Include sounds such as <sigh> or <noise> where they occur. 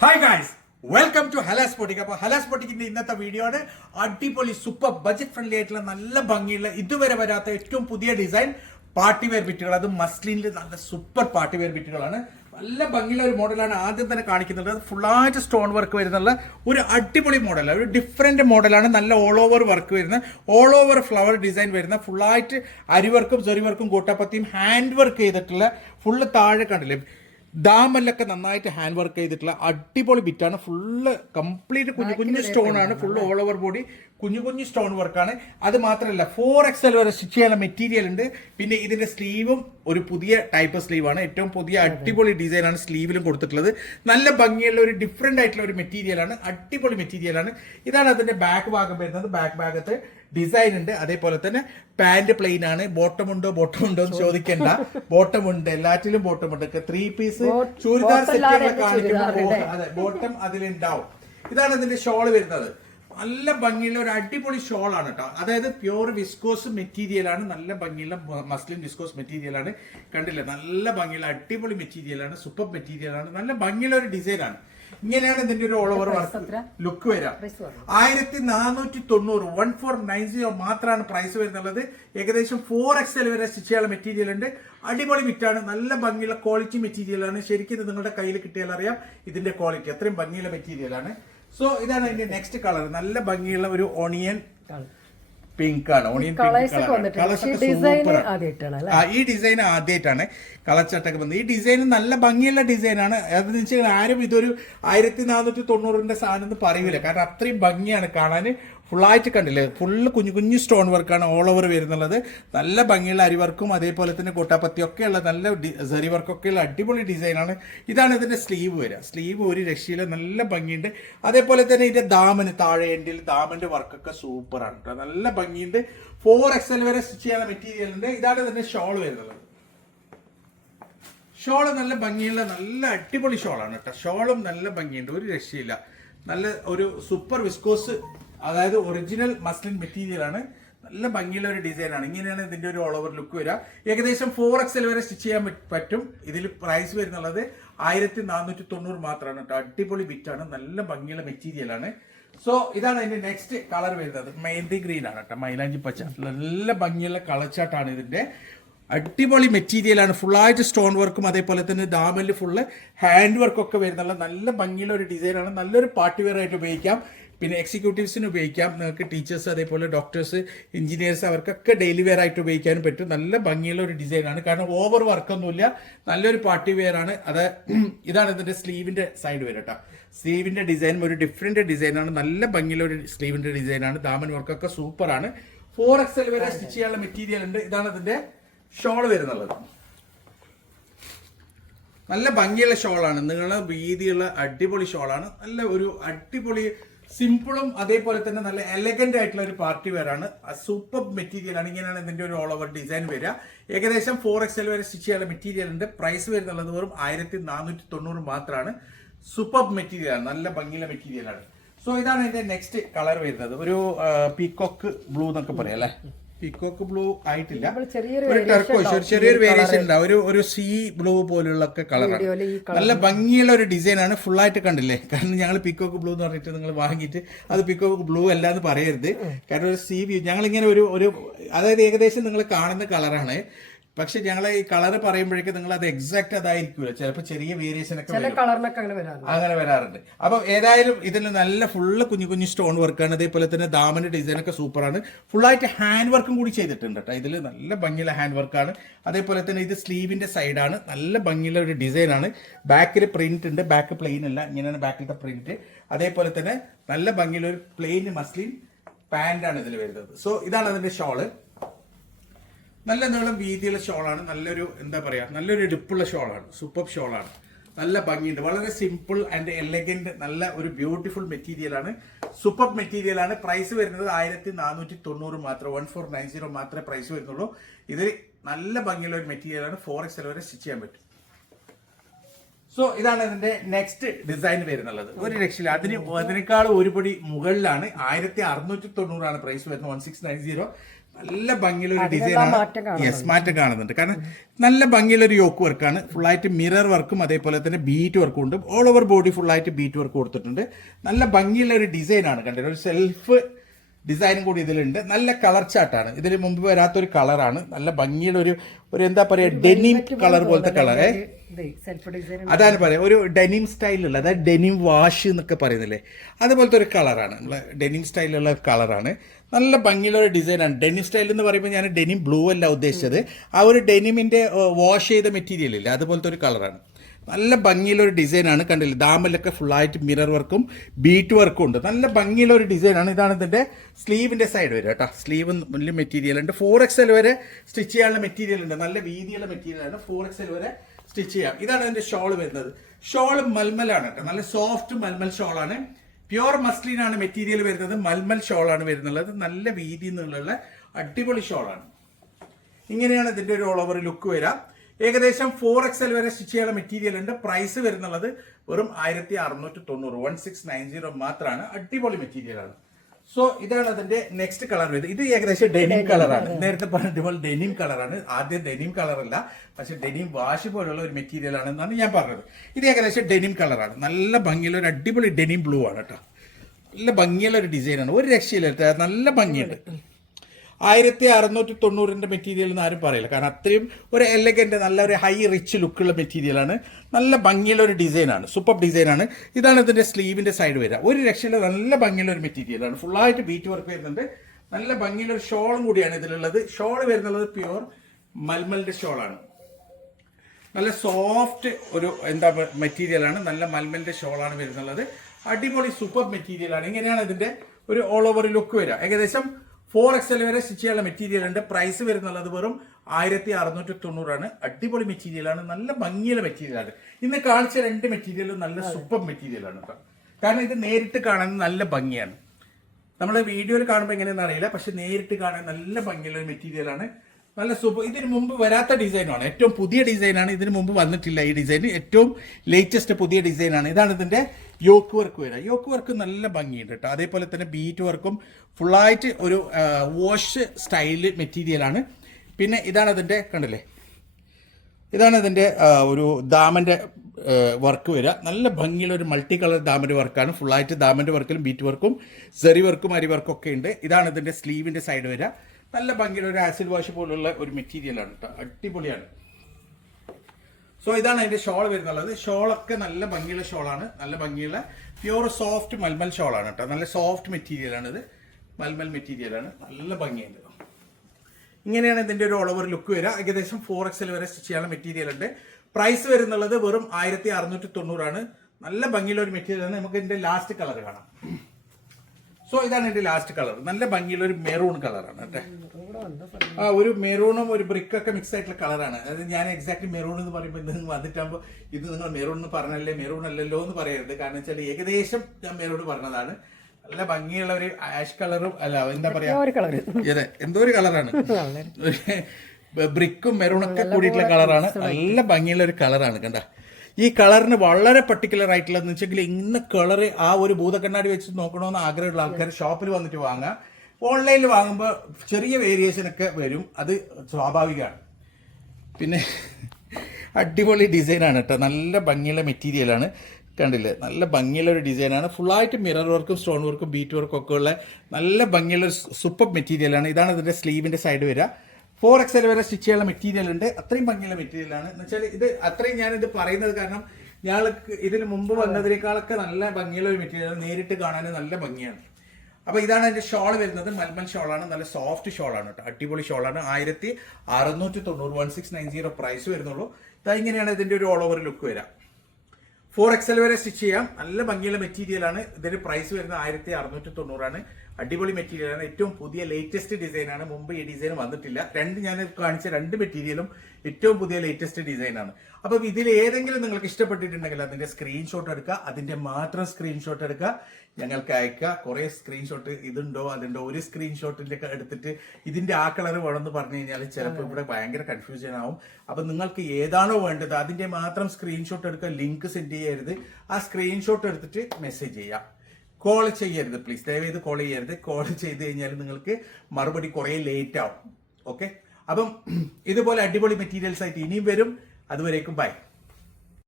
Hi guys welcome to ഹലാസ് സ്പോട്ടിക് അപ്പോൾ ഹലാസ് പൊട്ടിക്കിന്റെ ഇന്നത്തെ വീഡിയോ ആണ് അടിപൊളി സൂപ്പർ ബജറ്റ് ഫ്രണ്ട്ലി ആയിട്ടുള്ള നല്ല ഭംഗിയുള്ള ഇതുവരെ വരാത്ത ഏറ്റവും പുതിയ ഡിസൈൻ പാർട്ടി വെയർ ബിറ്റുകൾ അത് മസ്ലിനിൽ നല്ല സൂപ്പർ പാർട്ടി വെയർ ബിറ്റുകളാണ് നല്ല ഭംഗിയുള്ള ഒരു മോഡലാണ് ആദ്യം തന്നെ കാണിക്കുന്നത്. അത് ഫുള്ളായിട്ട് സ്റ്റോൺ വർക്ക് വരുന്നുള്ള ഒരു അടിപൊളി മോഡലാണ് ഒരു ഡിഫറെന്റ് മോഡലാണ് നല്ല ഓൾ ഓവർ വർക്ക് വരുന്ന ഓൾ ഓവർ ഫ്ലവർ ഡിസൈൻ വരുന്ന ഫുള്ളായിട്ട് അരിവർക്കും ചെറിവർക്കും കൂട്ടപ്പത്തിയും ഹാൻഡ് വർക്ക് ചെയ്തിട്ടുള്ള ഫുള്ള് താഴെ കണ്ടില്ലേ? ദാമല്ലൊക്കെ നന്നായിട്ട് ഹാൻഡ് വർക്ക് ചെയ്തിട്ടുള്ള അടിപൊളി ബിറ്റാണ് ഫുള്ള് കംപ്ലീറ്റ് കുഞ്ഞു കുഞ്ഞു സ്റ്റോൺ ആണ്. ഫുള്ള് ഓൾ ഓവർ ബോഡി കുഞ്ഞു കുഞ്ഞു സ്റ്റോൺ വർക്കാണ് അത് മാത്രമല്ല ഫോർ എക്സൽ വരെ സ്റ്റിച്ച് ചെയ്യാനുള്ള മെറ്റീരിയൽ ഉണ്ട്. പിന്നെ ഇതിന്റെ സ്ലീവും ഒരു പുതിയ ടൈപ്പ് സ്ലീവാണ് ഏറ്റവും പുതിയ അടിപൊളി ഡിസൈനാണ് സ്ലീവിലും കൊടുത്തിട്ടുള്ളത്. നല്ല ഭംഗിയുള്ള ഒരു ഡിഫറെന്റ് ആയിട്ടുള്ള ഒരു മെറ്റീരിയലാണ് അടിപൊളി മെറ്റീരിയലാണ് ഇതാണ് അതിന്റെ ബാക്ക് ഭാഗം വരുന്നത്. ബാക്ക് ഭാഗത്ത് ഡിസൈൻ ഉണ്ട്. അതേപോലെ തന്നെ പാന്റ് പ്ലെയിൻ ആണ്. ബോട്ടം ഉണ്ടോ? ബോട്ടം ഉണ്ടോ എന്ന് ചോദിക്കേണ്ട. ബോട്ടം ഉണ്ട്. എല്ലാറ്റിലും ബോട്ടം ഉണ്ട്. ത്രീ പീസ് ചുരിദാർ സെറ്റുകൾ കാണിക്കുമ്പോൾ അതെ ബോട്ടം അതിലുണ്ടാവും. ഇതാണ് ഇതിന്റെ ഷോൾ വരുന്നത്. നല്ല ഭംഗിയുള്ള ഒരു അടിപൊളി ഷോൾ ആണ് കേട്ടോ അതായത് പ്യൂർ വിസ്കോസ് മെറ്റീരിയൽ ആണ്. നല്ല ഭംഗിയുള്ള മസ്ലിൻ വിസ്കോസ് മെറ്റീരിയൽ ആണ്. കണ്ടില്ല? നല്ല ഭംഗിയുള്ള അടിപൊളി മെറ്റീരിയൽ ആണ്. സൂപ്പർ മെറ്റീരിയൽ ആണ്. നല്ല ഭംഗിയുള്ള ഒരു ഡിസൈൻ ആണ്. ഇങ്ങനെയാണ് ഇതിന്റെ ഒരു ഓൾ ഓവർ വർക്ക് ലുക്ക് വരാം. ആയിരത്തി നാനൂറ്റി തൊണ്ണൂറ് വൺ ഫോർ നയൻ സീറോ മാത്രമാണ് പ്രൈസ് വരുന്നുള്ളത്. ഏകദേശം ഫോർ എക്സൽ വരെ സ്റ്റിച്ച് ചെയ്യാനുള്ള മെറ്റീരിയൽ ഉണ്ട്. അടിപൊളി വിറ്റാണ് നല്ല ഭംഗിയുള്ള ക്വാളിറ്റി മെറ്റീരിയലാണ് ശരിക്കും ഇത് നിങ്ങളുടെ കയ്യിൽ കിട്ടിയാൽ അറിയാം ഇതിന്റെ ക്വാളിറ്റി അത്രയും ഭംഗിയുള്ള മെറ്റീരിയലാണ് സോ ഇതാണ് അതിന്റെ നെക്സ്റ്റ് കളർ നല്ല ഭംഗിയുള്ള ഒരു ഓണിയൻ പിങ്ക് ആണ്. Onion pink? ആ ഈ ഡിസൈൻ ആദ്യമായിട്ടാണ് കളച്ചട്ടൊക്കെ വന്നത് ഈ ഡിസൈൻ നല്ല ഭംഗിയുള്ള ഡിസൈനാണ് അതെന്ന് വെച്ചാൽ ആരും ഇതൊരു ആയിരത്തി നാനൂറ്റി തൊണ്ണൂറിന്റെ സാധനം എന്ന് പറയൂല. കാരണം അത്രയും ഭംഗിയാണ് കാണാൻ. ഫുള്ളായിട്ട് കണ്ടില്ലേ? ഫുള്ള് കുഞ്ഞു കുഞ്ഞു സ്റ്റോൺ വർക്കാണ് ഓൾ ഓവർ വരുന്നുള്ളത്. നല്ല ഭംഗിയുള്ള അരിവർക്കും അതേപോലെ തന്നെ കൊട്ടാപ്പത്തി ഒക്കെയുള്ള നല്ല സെറി വർക്കൊക്കെയുള്ള അടിപൊളി ഡിസൈനാണ് ഇതാണ് ഇതിന്റെ സ്ലീവ് വരിക സ്ലീവ് ഒരു രക്ഷയില്ല നല്ല ഭംഗിയുണ്ട്. അതേപോലെ തന്നെ ഇതിന്റെ ദാമന് താഴെ എൻഡിൽ ദാമന്റെ വർക്കൊക്കെ സൂപ്പറാണ് കേട്ടോ നല്ല ഭംഗിയുണ്ട്. ഫോർ എക്സൽ വരെ സ്റ്റിച്ച് ചെയ്യാനുള്ള മെറ്റീരിയൽ ഉണ്ട്. ഇതാണ് ഇതിന്റെ ഷോൾ വരുന്നത്. ഷോൾ നല്ല ഭംഗിയുള്ള നല്ല അടിപൊളി ഷോളാണ് കേട്ടോ ഷോളും നല്ല ഭംഗിയുണ്ട്. ഒരു രക്ഷയില്ല. നല്ല ഒരു സൂപ്പർ വിസ്കോസ് അതായത് ഒറിജിനൽ മസ്ലിൻ മെറ്റീരിയൽ ആണ്. നല്ല ഭംഗിയുള്ള ഒരു ഡിസൈനാണ് ഇങ്ങനെയാണ് ഇതിന്റെ ഒരു ഓൾ ഓവർ ലുക്ക് വരിക. ഏകദേശം ഫോർ എക്സൽ വരെ സ്റ്റിച്ച് ചെയ്യാൻ പറ്റും. ഇതിൽ പ്രൈസ് വരുന്നുള്ളത് ആയിരത്തി നാനൂറ്റി തൊണ്ണൂറ് മാത്രമാണ് കേട്ടോ. അടിപൊളി ബിറ്റാണ് നല്ല ഭംഗിയുള്ള മെറ്റീരിയലാണ് സോ ഇതാണ് അതിന്റെ നെക്സ്റ്റ് കളർ വരുന്നത്. മെഹന്തി ഗ്രീൻ ആണ് കേട്ടോ. മൈലാഞ്ചി പച്ച. നല്ല ഭംഗിയുള്ള കളച്ചാട്ടാണ് ഇതിന്റെ. അടിപൊളി മെറ്റീരിയലാണ് ഫുള്ളായിട്ട് സ്റ്റോൺ വർക്കും അതേപോലെ തന്നെ ഡാമിൽ ഫുള്ള് ഹാൻഡ് വർക്കൊക്കെ വരുന്നുള്ള നല്ല ഭംഗിയുള്ള ഒരു ഡിസൈനാണ് നല്ലൊരു പാർട്ടി വെയർ ആയിട്ട് ഉപയോഗിക്കാം. പിന്നെ എക്സിക്യൂട്ടീവ്സിന് ഉപയോഗിക്കാം. നിങ്ങൾക്ക് ടീച്ചേഴ്സ് അതേപോലെ ഡോക്ടേഴ്സ് എഞ്ചിനീയേഴ്സ് അവർക്കൊക്കെ ഡെയിലി വെയർ ആയിട്ട് ഉപയോഗിക്കാനും പറ്റും. നല്ല ഭംഗിയുള്ള ഒരു ഡിസൈൻ ആണ്. കാരണം ഓവർ വർക്കൊന്നുമില്ല നല്ലൊരു പാർട്ടി വെയർ ആണ്. അത് <clears throat> ഇതാണ് ഇതിന്റെ സ്ലീവിന്റെ സൈഡ് വരും കേട്ടോ സ്ലീവിന്റെ ഡിസൈൻ ഒരു ഡിഫറെന്റ് ഡിസൈനാണ് നല്ല ഭംഗിയുള്ള ഒരു സ്ലീവിന്റെ ഡിസൈനാണ് ദാമൻ വർക്കൊക്കെ സൂപ്പറാണ് ഫോർ എക്സൽ വരെ സ്റ്റിച്ച് ചെയ്യാനുള്ള മെറ്റീരിയൽ ഉണ്ട്. ഇതാണ് ഇതിന്റെ ഷോൾ വരുന്നുള്ളത് നല്ല ഭംഗിയുള്ള ഷോളാണ് നിങ്ങളുടെ വീതിയുള്ള അടിപൊളി ഷോളാണ് നല്ല ഒരു അടിപൊളി സിമ്പിളും അതേപോലെ തന്നെ നല്ല എലഗന്റ് ആയിട്ടുള്ള ഒരു പാർട്ടി വെയറാണ് സൂപ്പർ മെറ്റീരിയൽ ആണ്. ഇങ്ങനെയാണ് ഇതിന്റെ ഒരു ഓൾ ഓവർ ഡിസൈൻ വരിക. ഏകദേശം ഫോർ എക്സൽ വരെ സ്റ്റിച്ച് ചെയ്യാനുള്ള മെറ്റീരിയൽ ഉണ്ട്. പ്രൈസ് വരുന്നുള്ളത് വെറും ആയിരത്തി നാനൂറ്റി തൊണ്ണൂറ് മാത്രമാണ്. സൂപ്പർ മെറ്റീരിയൽ ആണ്. നല്ല ഭംഗിയുള്ള മെറ്റീരിയൽ ആണ്. സോ ഇതാണ് ഇതിന്റെ നെക്സ്റ്റ് കളർ വരുന്നത്. ഒരു പീകോക്ക് ബ്ലൂ എന്നൊക്കെ പറയാം അല്ലെ? പീക്കോക്ക് ബ്ലൂ ആയിട്ടില്ല. ഒരു ടർക്കോഷ് ഒരു. ചെറിയൊരു വേരിയേഷൻ ഉണ്ട് ഉണ്ടാവും. ഒരു ഒരു സീ ബ്ലൂ പോലുള്ള ഒക്കെ കളറാണ് നല്ല ഭംഗിയുള്ള ഒരു ഡിസൈൻ ആണ്. ഫുൾ ആയിട്ട് കണ്ടില്ലേ? കാരണം ഞങ്ങൾ പിക്കോക്ക് ബ്ലൂ എന്ന് പറഞ്ഞിട്ട് നിങ്ങൾ വാങ്ങിയിട്ട് അത് പിക്കോക്ക് ബ്ലൂ അല്ല എന്ന് പറയരുത്. കാരണം ഒരു സീ വ്യൂ ഞങ്ങൾ ഇങ്ങനെ ഒരു ഒരു അതായത് ഏകദേശം നിങ്ങൾ കാണുന്ന കളറാണ് പക്ഷെ ഞങ്ങൾ ഈ കളർ പറയുമ്പോഴേക്കും നിങ്ങൾ അത് എക്സാക്ട് അതായിരിക്കുമല്ലോ ചിലപ്പോൾ ചെറിയ വേരിയേഷൻ ഒക്കെ ചില അങ്ങനെ വരാറുണ്ട്. അങ്ങനെ വരാറുണ്ട്. അപ്പൊ ഏതായാലും ഇതിൽ നല്ല ഫുള്ള് കുഞ്ഞു കുഞ്ഞു സ്റ്റോൺ വർക്കാണ് അതേപോലെ തന്നെ ദാമന്റെ ഡിസൈൻ ഒക്കെ സൂപ്പറാണ് ഫുള്ളായിട്ട് ഹാൻഡ് വർക്കും കൂടി ചെയ്തിട്ടുണ്ട് കേട്ടോ ഇതിൽ നല്ല ഭംഗിയുള്ള ഹാൻഡ് വർക്കാണ് അതേപോലെ തന്നെ ഇത് സ്ലീവിന്റെ സൈഡാണ് നല്ല ഭംഗിയുള്ള ഒരു ഡിസൈൻ ആണ്. ബാക്കിൽ പ്രിന്റ് ഉണ്ട്. ബാക്ക് പ്ലെയിൻ അല്ല. ഇങ്ങനെയാണ് ബാക്കിലത്തെ പ്രിന്റ് അതേപോലെ തന്നെ നല്ല ഭംഗിയുള്ള ഒരു പ്ലെയിൻ മസ്ലിൻ പാന്റ് ആണ് ഇതിൽ വരുന്നത്. സോ ഇതാണ് അതിന്റെ ഷോൾ നല്ല നീളം വീതിയുള്ള ഷോളാണ് നല്ലൊരു എന്താ പറയുക നല്ലൊരു ഇടുപ്പുള്ള ഷോളാണ് സൂപ്പർ ഷോളാണ്. നല്ല ഭംഗിയുണ്ട് വളരെ സിമ്പിൾ ആൻഡ് എലഗന്റ് നല്ല ഒരു ബ്യൂട്ടിഫുൾ മെറ്റീരിയൽ ആണ്. സൂപ്പർ മെറ്റീരിയൽ ആണ്. പ്രൈസ് വരുന്നത് ആയിരത്തി നാനൂറ്റി തൊണ്ണൂറ് മാത്രം വൺ ഫോർ നയൻ സീറോ മാത്രമേ പ്രൈസ് വരുന്നുള്ളൂ. ഇതിൽ നല്ല ഭംഗിയുള്ള ഒരു മെറ്റീരിയലാണ് ഫോർ എക്സ് വരെ സ്റ്റിച്ച് ചെയ്യാൻ പറ്റും. സോ ഇതാണ് ഇതിന്റെ നെക്സ്റ്റ് ഡിസൈൻ വരുന്നുള്ളത്. ഒരു രക്ഷയില്ല. അതിന് അതിനേക്കാൾ ഒരുപടി മുകളിലാണ് ആയിരത്തി അറുന്നൂറ്റി തൊണ്ണൂറാണ് പ്രൈസ് വരുന്നത് വൺ സിക്സ് നയൻ സീറോ നല്ല ഭംഗിയുള്ള ഒരു കാണുന്നുണ്ട്. യെസ് മാറ്റം കാണുന്നുണ്ട്. കാരണം നല്ല ഭംഗിയുള്ള ഒരു യോക്ക് വർക്കാണ്. ഫുള്ളായിട്ട് മിറർ വർക്കും അതേപോലെ തന്നെ ബീറ്റ് വർക്കും ഉണ്ട്. ഓൾ ഓവർ ബോഡി ഫുള്ളായിട്ട് ബീറ്റ് വർക്ക് കൊടുത്തിട്ടുണ്ട്. നല്ല ഭംഗിയുള്ള ഒരു ഡിസൈനാണ് കണ്ടത് ഒരു സെൽഫ് ഡിസൈനും കൂടി ഇതിലുണ്ട്. നല്ല കളർ ചാർട്ടാണ് ഇതിന് മുമ്പ് വരാത്തൊരു കളറാണ് നല്ല ഭംഗിയുള്ള ഒരു ഒരു എന്താ പറയുക ഡെനിം കളർ പോലത്തെ കളർ അതാണ് പറയാം ഒരു ഡെനിം സ്റ്റൈലുള്ള അതായത് ഡെനിം വാഷ് എന്നൊക്കെ പറയുന്നില്ലേ? അതുപോലത്തെ ഒരു കളറാണ് നമ്മളെ ഡെനിം സ്റ്റൈലുള്ള കളറാണ് നല്ല ഭംഗിയുള്ള ഒരു ഡിസൈനാണ് ഡെനിം സ്റ്റൈൽ എന്ന് പറയുമ്പോൾ ഞാൻ ഡെനിം ബ്ലൂ അല്ല ഉദ്ദേശിച്ചത്. ആ ഒരു ഡെനിമിന്റെ വാഷ് ചെയ്ത മെറ്റീരിയൽ ഇല്ല അതുപോലത്തെ ഒരു കളറാണ് നല്ല ഭംഗിയുള്ള ഒരു ഡിസൈനാണ് കണ്ടില്ല ദാമിലൊക്കെ ഫുള്ളായിട്ട് മിറർ വർക്കും ബീറ്റ് വർക്കും ഉണ്ട്. നല്ല ഭംഗിയുള്ള ഒരു ഡിസൈനാണ് ഇതാണ് ഇതിന്റെ സ്ലീവിന്റെ സൈഡ് വരിക കേട്ടോ. സ്ലീവ് മെറ്റീരിയൽ ഉണ്ട്. ഫോർ എക്സൽ വരെ സ്റ്റിച്ച് ചെയ്യാനുള്ള മെറ്റീരിയൽ ഉണ്ട്. നല്ല വീതിയുള്ള മെറ്റീരിയലാണ് ഫോർ എക്സൽ വരെ സ്റ്റിച്ച് ചെയ്യാം. ഇതാണ് ഇതിന്റെ ഷോൾ വരുന്നത്. ഷോൾ മൽമലാണ് കേട്ടോ. നല്ല സോഫ്റ്റ് മൽമൽ ഷോളാണ്. പ്യുവർ മസ്ലിൻ ആണ് മെറ്റീരിയൽ വരുന്നത്. മൽമൽ ഷോളാണ് വരുന്നത് നല്ല വീതി എന്നുള്ള അടിപൊളി ഷോളാണ്. ഇങ്ങനെയാണ് ഇതിന്റെ ഒരു ഓൾ ഓവർ ലുക്ക് വരാം ഏകദേശം ഫോർ എക്സൽ വരെ സ്റ്റിച്ച് ചെയ്യാനുള്ള മെറ്റീരിയൽ ഉണ്ട്. പ്രൈസ് വരുന്നുള്ളത് വെറും ആയിരത്തി അറുന്നൂറ്റി തൊണ്ണൂറ്. വൺ സിക്സ് നയൻ സീറോ മാത്രമാണ് അടിപൊളി മെറ്റീരിയൽ ആണ്. സോ ഇതാണ് അതിന്റെ നെക്സ്റ്റ് കളർ വരുന്നത്. ഇത് ഏകദേശം ഡെനിം കളറാണ് നേരത്തെ പറഞ്ഞതുപോലെ പോലെ ഡെനിം കളറാണ് ആദ്യം ഡെനിം കളറല്ല പക്ഷെ ഡെനിം വാഷ് പോലുള്ള ഒരു മെറ്റീരിയൽ ആണെന്നാണ് ഞാൻ പറഞ്ഞത്. ഇത് ഏകദേശം ഡെനിം കളറാണ് നല്ല ഭംഗിയുള്ള ഒരു അടിപൊളി ഡെനിം ബ്ലൂ ആണ് കേട്ടോ. നല്ല ഭംഗിയുള്ള ഒരു ഡിസൈനാണ് ഒരു രക്ഷയില്ല നല്ല ഭംഗിയുണ്ട്. ആയിരത്തി അറുന്നൂറ്റി തൊണ്ണൂറിന്റെ മെറ്റീരിയൽ എന്ന് ആരും പറയില്ല. കാരണം അത്രയും ഒരു എലഗന്റ് നല്ല ഒരു ഹൈ റിച്ച് ലുക്കുള്ള മെറ്റീരിയലാണ് നല്ല ഭംഗിയുള്ള ഒരു ഡിസൈനാണ് സൂപ്പർ ഡിസൈനാണ് ഇതാണ് ഇതിന്റെ സ്ലീവിന്റെ സൈഡ് വരിക. ഒരു രക്ഷയില്ല നല്ല ഭംഗിയുള്ള ഒരു മെറ്റീരിയലാണ് ഫുള്ളായിട്ട് ബീറ്റ് വർക്ക് വരുന്നുണ്ട്. നല്ല ഭംഗിയുള്ള ഒരു ഷോളും കൂടിയാണ് ഇതിലുള്ളത്. ഷോൾ വരുന്നുള്ളത് പ്യുവർ മൽമലിന്റെ ഷോളാണ് നല്ല സോഫ്റ്റ് ഒരു എന്താ മെറ്റീരിയലാണ് നല്ല മൽമലിന്റെ ഷോളാണ് വരുന്നുള്ളത്. അടിപൊളി സൂപ്പർ മെറ്റീരിയലാണ് ഇങ്ങനെയാണ് ഇതിന്റെ ഒരു ഓൾ ഓവർ ലുക്ക് വരിക. ഏകദേശം ഫോർ എക്സൽ വരെ സ്റ്റിച്ച് ചെയ്യാനുള്ള മെറ്റീരിയൽ ഉണ്ട്. പ്രൈസ് വരുന്നുള്ളത് വെറും ആയിരത്തി അറുന്നൂറ്റി തൊണ്ണൂറാണ് അടിപൊളി മെറ്റീരിയലാണ് നല്ല ഭംഗിയുള്ള മെറ്റീരിയലാണ് ഇന്ന് കാണിച്ച രണ്ട് മെറ്റീരിയലും നല്ല സൂപ്പർ മെറ്റീരിയലാണ് കേട്ടോ കാരണം ഇത് നേരിട്ട് കാണാൻ നല്ല ഭംഗിയാണ്. നമ്മൾ വീഡിയോയിൽ കാണുമ്പോൾ എങ്ങനെയാണെന്ന് അറിയില്ല. പക്ഷെ നേരിട്ട് കാണാൻ നല്ല ഭംഗിയുള്ള മെറ്റീരിയലാണ് നല്ല സൂപ്പർ. ഇതിന് മുമ്പ് വരാത്ത ഡിസൈനാണ് ഏറ്റവും പുതിയ ഡിസൈനാണ് ഇതിന് മുമ്പ് വന്നിട്ടില്ല ഈ ഡിസൈൻ ഏറ്റവും ലേറ്റസ്റ്റ് പുതിയ ഡിസൈനാണ് ഇതാണ് ഇതിന്റെ യോക്ക് വർക്ക് വരിക. യോക്ക് വർക്ക് നല്ല ഭംഗിയുണ്ട് കേട്ടോ. അതേപോലെ തന്നെ ബീറ്റ് വർക്കും ഫുള്ളായിട്ട് ഒരു വാഷ് സ്റ്റൈൽ മെറ്റീരിയലാണ് പിന്നെ ഇതാണ് അതിന്റെ കണ്ടില്ലേ? ഇതാണ് അതിന്റെ ഒരു ദാമന്റെ വർക്ക് വരിക. നല്ല ഭംഗിയുള്ള ഒരു മൾട്ടി കളർ ദാമന്റെ വർക്കാണ് ഫുള്ളായിട്ട് ദാമന്റെ വർക്കിലും ബീറ്റ് വർക്കും സെറി വർക്കും അരി വർക്കും ഒക്കെ ഉണ്ട്. ഇതാണ് ഇതിന്റെ സ്ലീവിന്റെ സൈഡ് വരിക. നല്ല ഭംഗിയുടെ ഒരു ആസിഡ് വാഷ് പോലുള്ള ഒരു മെറ്റീരിയലാണ് കേട്ടോ അടിപൊളിയാണ്. സോ ഇതാണ് അതിന്റെ ഷോൾ വരുന്നുള്ളത്. ഷോളൊക്കെ നല്ല ഭംഗിയുള്ള ഷോളാണ് നല്ല ഭംഗിയുള്ള പ്യൂർ സോഫ്റ്റ് മൽമൽ ഷോളാണ് കേട്ടോ നല്ല സോഫ്റ്റ് മെറ്റീരിയലാണ് ഇത് മൽമൽ മെറ്റീരിയലാണ് നല്ല ഭംഗിയുണ്ട്. ഇങ്ങനെയാണ് ഇതിന്റെ ഒരു ഓൾ ലുക്ക് വരിക. ഏകദേശം ഫോർ എക്സൽ വരെ സ്റ്റിച്ച് ചെയ്യാനുള്ള മെറ്റീരിയൽ ഉണ്ട്. പ്രൈസ് വരുന്നുള്ളത് വെറും ആയിരത്തി അറുന്നൂറ്റി തൊണ്ണൂറാണ് നല്ല ഭംഗിയുള്ള ഒരു മെറ്റീരിയൽ ആണ്. നമുക്ക് ഇതിന്റെ ലാസ്റ്റ് കളർ കാണാം. സോ ഇതാണ് ഇതിന്റെ ലാസ്റ്റ് കളർ നല്ല ഭംഗിയുള്ള ഒരു മെറൂൺ കളറാണ് കേട്ടോ ആ ഒരു മെറൂണും ഒരു ബ്രിക്കൊക്കെ മിക്സ് ആയിട്ടുള്ള കളറാണ് അതായത് ഞാൻ എക്സാക്ട് മെറൂൺ എന്ന് പറയുമ്പോൾ നിങ്ങൾ വന്നിട്ടാകുമ്പോൾ ഇത് നിങ്ങൾ മെറൂൺ എന്ന് പറഞ്ഞല്ലേ മെറൂൺ അല്ലല്ലോ എന്ന് പറയരുത്. കാരണം വെച്ചാൽ ഏകദേശം ഞാൻ മെറൂൺ പറഞ്ഞതാണ്. നല്ല ഭംഗിയുള്ള ഒരു ആഷ് കളറും അല്ല എന്താ പറയാ? കളറ് അതെ എന്തോ ഒരു കളറാണ് <laughs> ബ്രിക്കും മെറൂണൊക്കെ കൂടിയിട്ടുള്ള കളറാണ് നല്ല ഭംഗിയുള്ള ഒരു കളറാണ് കണ്ട. ഈ കളറിന് വളരെ പർട്ടിക്കുലർ ആയിട്ടുള്ളതെന്ന് വെച്ചെങ്കിൽ ഇന്ന കളർ ആ ഒരു ഭൂതക്കണ്ണാടി വെച്ച് നോക്കണമെന്ന് ആഗ്രഹമുള്ള ആൾക്കാർ ഷോപ്പിൽ വന്നിട്ട് വാങ്ങാം. ഓൺലൈനിൽ വാങ്ങുമ്പോൾ ചെറിയ വേരിയേഷൻ ഒക്കെ വരും. അത് സ്വാഭാവികമാണ്. പിന്നെ അടിപൊളി ഡിസൈനാണ് കേട്ടോ. നല്ല ഭംഗിയുള്ള മെറ്റീരിയലാണ് കണ്ടില്ലേ? നല്ല ഭംഗിയുള്ള ഒരു ഡിസൈനാണ് ഫുള്ളായിട്ട് മിറർ വർക്കും സ്റ്റോൺ വർക്കും ബീറ്റ് വർക്കും ഒക്കെ ഉള്ള നല്ല ഭംഗിയുള്ള സൂപ്പർ മെറ്റീരിയലാണ് ഇതാണ് ഇതിന്റെ സ്ലീവിന്റെ സൈഡ് വരിക. ഫോർ എക്സൽ വരെ സ്റ്റിച്ച് ചെയ്യാനുള്ള മെറ്റീരിയൽ ഉണ്ട്. അത്രയും ഭംഗിയുള്ള മെറ്റീരിയലാണ് എന്ന് വെച്ചാൽ ഇത് അത്രയും ഞാനിത് പറയുന്നത് കാരണം ഞങ്ങൾക്ക് ഇതിന് മുമ്പ് വന്നതിനേക്കാളൊക്കെ നല്ല ഭംഗിയുള്ള ഒരു മെറ്റീരിയൽ നേരിട്ട് കാണാൻ നല്ല ഭംഗിയാണ്. അപ്പൊ ഇതാണ് അതിന്റെ ഷോൾ വരുന്നത്. മൽമൽ ഷോളാണ് നല്ല സോഫ്റ്റ് ഷോളാണ് കേട്ടോ. അടിപൊളി ഷോളാണ് ആയിരത്തി അറുന്നൂറ്റി തൊണ്ണൂറ് one six nine zero price വരുന്നുള്ളൂ. ഇതാ ഇങ്ങനെയാണ് ഇതിന്റെ ഒരു ഓൾ ഓവർ ലുക്ക് വരാം. ഫോർ എക്സൽ വരെ സ്റ്റിച്ച് ചെയ്യാം. നല്ല ഭംഗിയുള്ള മെറ്റീരിയലാണ് ഇതിന്റെ പ്രൈസ് വരുന്നത് ആയിരത്തി അറുന്നൂറ്റി തൊണ്ണൂറാണ് അടിപൊളി മെറ്റീരിയലാണ് ഏറ്റവും പുതിയ ലേറ്റസ്റ്റ് ഡിസൈനാണ് മുമ്പ് ഈ ഡിസൈൻ വന്നിട്ടില്ല. രണ്ട് ഞാൻ കാണിച്ച രണ്ട് മെറ്റീരിയലും ഏറ്റവും പുതിയ ലേറ്റസ്റ്റ് ഡിസൈനാണ് അപ്പം ഇതിൽ ഏതെങ്കിലും നിങ്ങൾക്ക് ഇഷ്ടപ്പെട്ടിട്ടുണ്ടെങ്കിൽ അതിന്റെ സ്ക്രീൻഷോട്ട് എടുക്കുക. അതിന്റെ മാത്രം സ്ക്രീൻഷോട്ട് എടുക്കുക. ഞങ്ങൾക്ക് അയക്കുക. കുറേ സ്ക്രീൻഷോട്ട് ഇതുണ്ടോ അതുണ്ടോ ഒരു സ്ക്രീൻഷോട്ടിന്റെ എടുത്തിട്ട് ഇതിന്റെ ആ കളർ വേണമെന്ന് പറഞ്ഞു കഴിഞ്ഞാൽ ചിലപ്പോൾ ഇവിടെ ഭയങ്കര കൺഫ്യൂഷൻ ആവും. അപ്പൊ നിങ്ങൾക്ക് ഏതാണോ വേണ്ടത് അതിന്റെ മാത്രം സ്ക്രീൻഷോട്ട് എടുക്കുക. ലിങ്ക് സെൻഡ് ചെയ്യരുത്. ആ സ്ക്രീൻഷോട്ട് എടുത്തിട്ട് മെസ്സേജ് ചെയ്യാം കോൾ ചെയ്യരുത് പ്ലീസ് ദയവേത് കോൾ ചെയ്യരുത്. കോൾ ചെയ്ത് കഴിഞ്ഞാൽ നിങ്ങൾക്ക് മറുപടി കുറേ ലേറ്റ് ആവും. ഓക്കെ അപ്പം ഇതുപോലെ അടിപൊളി മെറ്റീരിയൽസ് ആയിട്ട് ഇനിയും വരും. അതുവരേക്കും ബൈ